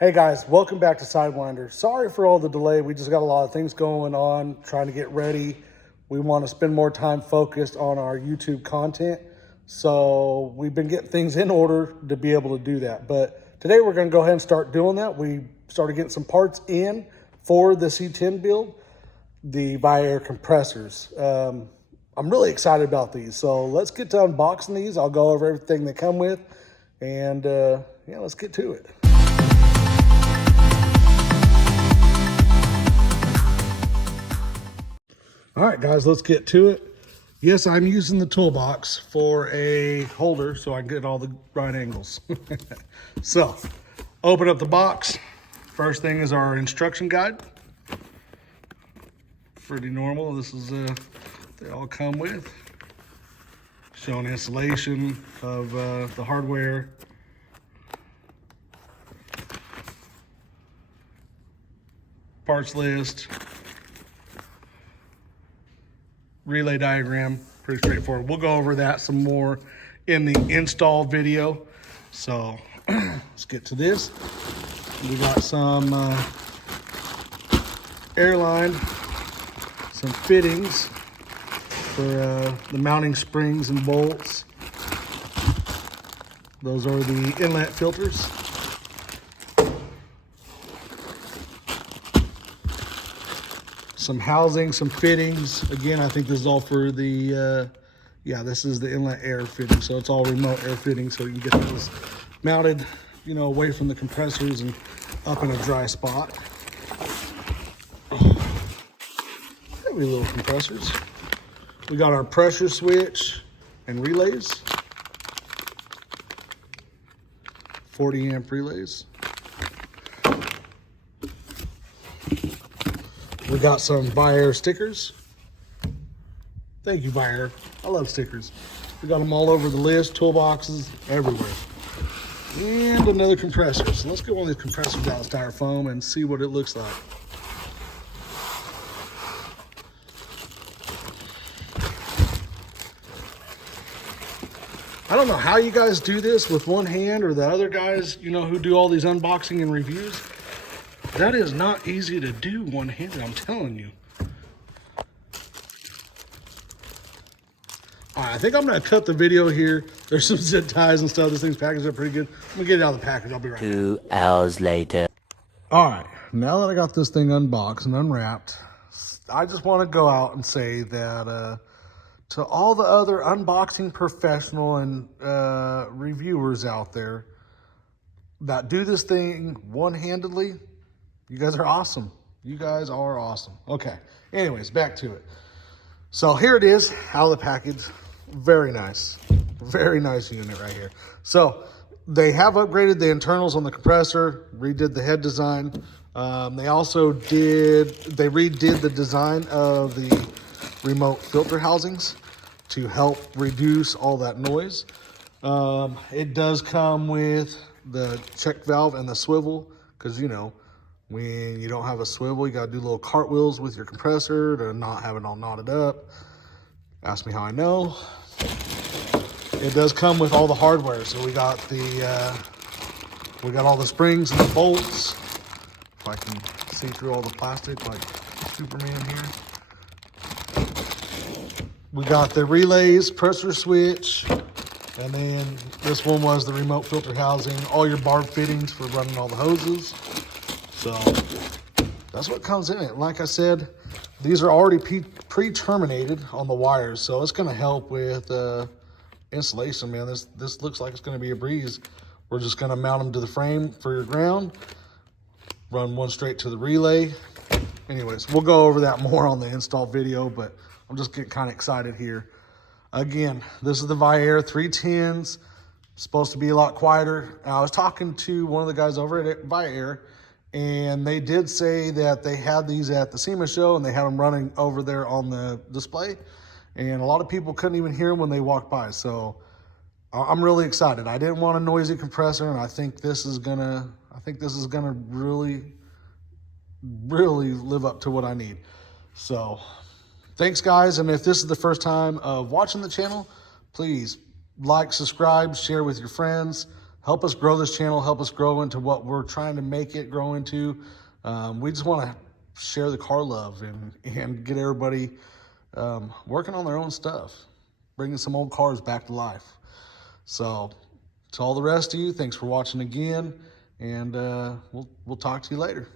Hey guys, welcome back to Sidewinder. Sorry for all the delay. We just got a lot of things going on, trying to get ready. We want to spend more time focused on our YouTube content. So we've been getting things in order to be able to do that. But today we're going to go ahead and start doing that. We started getting some parts in for the C10 build, the Viair compressors. I'm really excited about these. So let's get to unboxing these. I'll go over everything they come with and yeah, let's get to it. All right, guys, let's get to it. Yes, I'm using the toolbox for a holder so I can get all the right angles. So, open up the box. First thing is our instruction guide. Pretty normal. This is they all come with. Showing installation of the hardware. Parts list. Relay diagram, pretty straightforward. We'll go over that some more in the install video. So let's get to this. We got some airline, some fittings for the mounting springs and bolts. Those are the inlet filters. Some housing, some fittings. Again, I think this is all for the, yeah, this is the inlet air fitting. So it's all remote air fitting. So you can get those mounted, you know, away from the compressors and up in a dry spot. Heavy little compressors. We got our pressure switch and relays. 40 amp relays. We got some Viair stickers. Thank you, Viair. I love stickers. We got them all over the list, toolboxes, everywhere. And another compressor. So let's get one of these compressors out of styrofoam and see what it looks like. I don't know how you guys do this with one hand or the other guys, you know, who do all these unboxing and reviews. That is not easy to do one-handed, I'm telling you. All right, I think I'm gonna cut the video here. There's some zip ties and stuff. This thing's packaged up pretty good. I'm gonna get it out of the package. I'll be right back. 2 hours later. All right, now that I got this thing unboxed and unwrapped, I just wanna go out and say that to all the other unboxing professional and reviewers out there that do this thing one-handedly, you guys are awesome. You guys are awesome. Okay, anyways, back to it. So here it is, out of the package. Very nice unit right here. So they have upgraded the internals on the compressor, redid the head design. They also redid the design of the remote filter housings to help reduce all that noise. It does come with the check valve and the swivel, because, you know, when you don't have a swivel, you got to do little cartwheels with your compressor to not have it all knotted up. Ask me how I know. It does come with all the hardware. So we got all the springs and the bolts. If I can see through all the plastic like Superman here. We got the relays, pressure switch, and then this one was the remote filter housing, all your barb fittings for running all the hoses. So that's what comes in it. Like I said, these are already pre-terminated on the wires, so it's going to help with installation, man. This looks like it's going to be a breeze. We're just going to mount them to the frame for your ground, run one straight to the relay. Anyways, we'll go over that more on the install video, but I'm just getting kind of excited here. Again, this is the Viair 310s. Supposed to be a lot quieter. I was talking to one of the guys over at Viair, and they did say that they had these at the SEMA show and they had them running over there on the display. And a lot of people couldn't even hear them when they walked by. So I'm really excited. I didn't want a noisy compressor, and I think this is gonna really, really live up to what I need. So thanks, guys. And if this is the first time of watching the channel, please like, subscribe, share with your friends. help us grow this channel, help us grow into what we're trying to make it grow into. We just want to share the car love and get everybody working on their own stuff, bringing some old cars back to life. So to all the rest of you, thanks for watching again, and we'll talk to you later.